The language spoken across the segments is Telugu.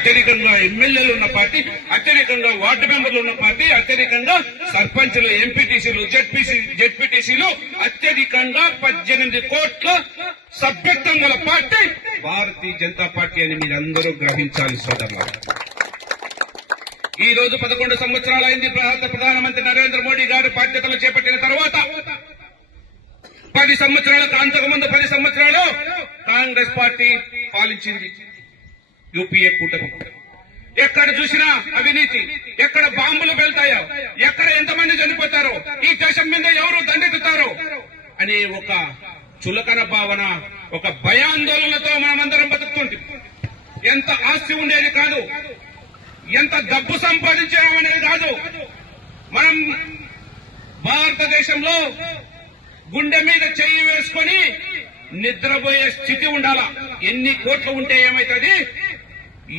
అత్యధికంగా ఎమ్మెల్యేలు ఉన్న పార్టీ అత్యధికంగా వార్డు మెంబర్లు ఉన్న పార్టీ అత్యధికంగా సర్పంచ్లు ఎంపీటీసీలు జెడ్పీసీ జెడ్పీటీసీలు అత్యధికంగా పద్దెనిమిది కోట్ల సభ్యత్వం గల పార్టీ భారతీయ జనతా పార్టీ అని మీరందరూ గ్రహించాలి సోదరులు ఈ రోజు పదకొండు సంవత్సరాలైంది భారత ప్రధానమంత్రి నరేంద్ర మోడీ గారు బాధ్యతలు చేపట్టిన తర్వాత పది సంవత్సరాలకు అంతకుముందు పది సంవత్సరాలు కాంగ్రెస్ పార్టీ పాలించింది. యూపీఏ కూటమి. ఎక్కడ చూసినా అవినీతి ఎక్కడ బాంబులు వెళ్తాయో ఎక్కడ ఎంతమంది చనిపోతారో ఈ దేశం మీద ఎవరు దండెత్తుతారో అనే ఒక చులకన భావన ఒక భయాందోళనతో మనమందరం బతుకుతుంది ఎంత ఆస్తి ఉండేది కాదు ఎంత డబ్బు సంపాదించామనేది కాదు. మనం భారతదేశంలో గుండె మీద చెయ్యి వేసుకొని నిద్రపోయే స్థితి ఉండాలా? ఎన్ని కోట్లు ఉంటే ఏమైతుంది?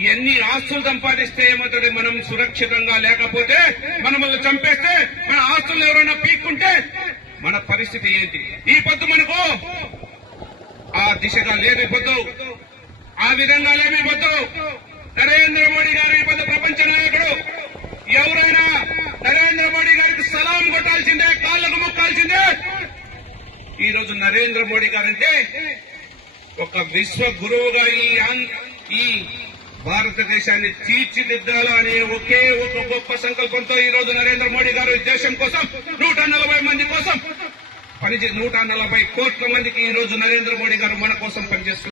ఎన్ని ఆస్తులు సంపాదిస్తే ఏమవుతుంది? మనం సురక్షితంగా లేకపోతే మనల్ని చంపేస్తే మన ఆస్తులు ఎవరైనా పీక్కుంటే మన పరిస్థితి ఏంటి? ఈ పొద్దు మనకు? ఆ దిశగా లేని పొద్దు ఆ విధంగా లేమి పొద్దు నరేంద్ర మోడీ గారు ఈ పొద్దు ప్రపంచ నాయకుడు. ఎవరైనా నరేంద్ర మోడీ గారికి సలాం కొట్టాల్సిందే కాళ్ళకు మొక్కాల్సిందే. ఈ రోజు నరేంద్ర మోడీ గారంటే ఒక విశ్వ గురువుగా ఈ ఈ భారతదేశాన్ని తీర్చిదిద్దాలా అనే ఒకే ఒక గొప్ప సంకల్పంతో ఈ రోజు నరేంద్ర మోడీ గారు దేశం కోసం నూట నలభై మంది కోసం పనిచే నూట నలభై కోట్ల మందికి ఈ రోజు నరేంద్ర మోడీ గారు మన కోసం పనిచేస్తున్నారు.